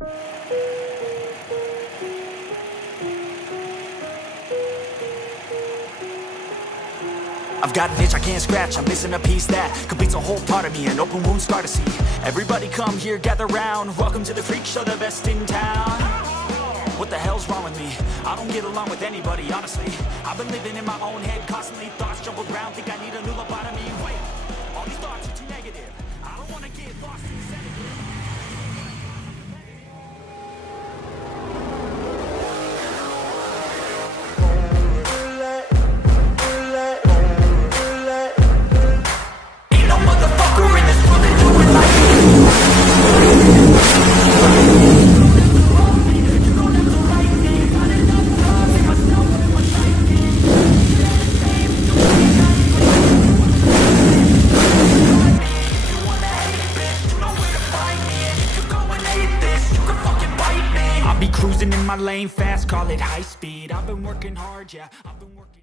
I've got an itch I can't scratch, I'm missing a piece that completes a whole part of me, an open wound scar to see. Everybody come here, gather round, welcome to the freak show, the best in town. What the hell's wrong with me? I don't get along with anybody, honestly. I've been living in my own head, constantly thoughts jumbled around, think I need a new lobotomy. Wait, all these thoughts are too negative, I don't wanna get lost in sedative. Cruising in my lane fast, call it high speed. I've been working hard, yeah, I've been working.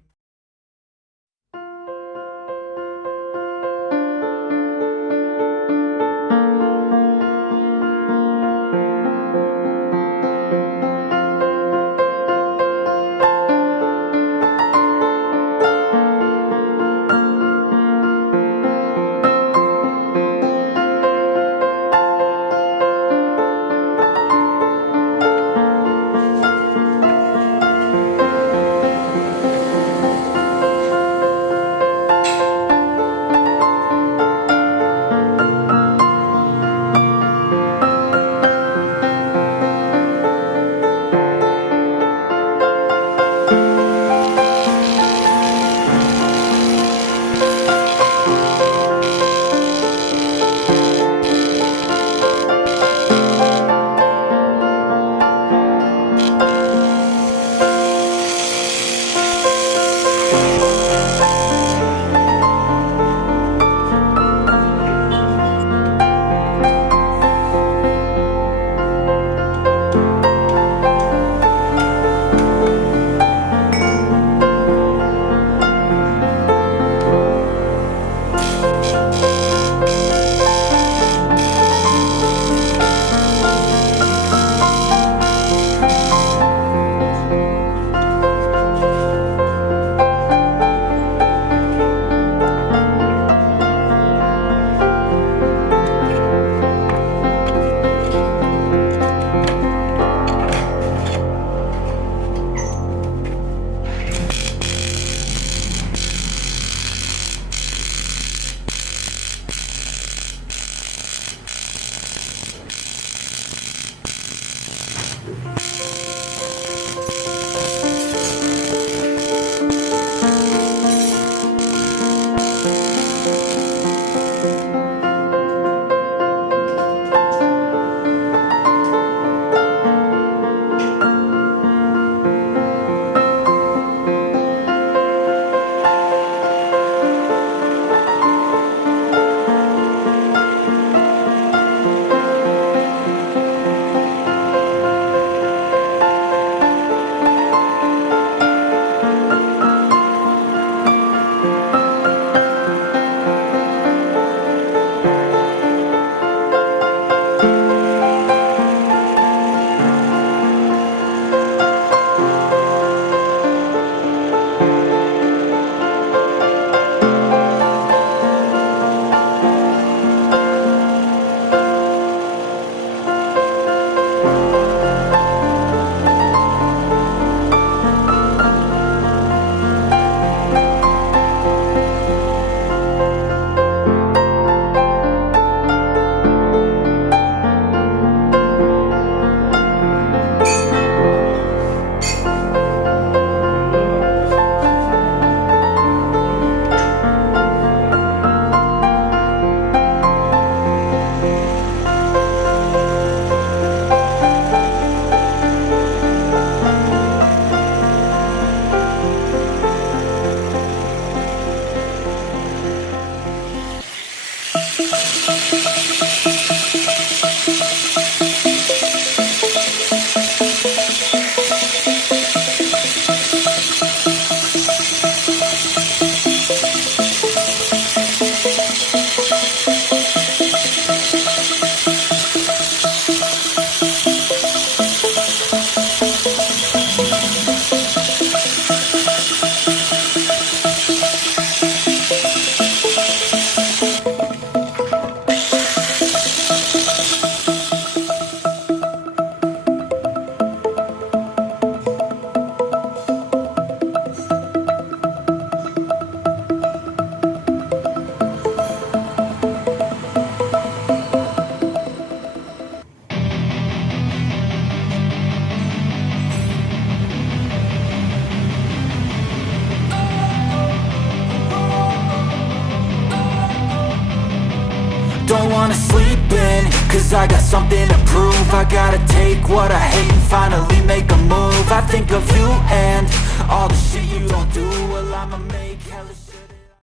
don't wanna sleep in, cause I got something to prove. I gotta take what I hate and finally make a move. I think of you and all the shit you don't do. Well, I'm a man.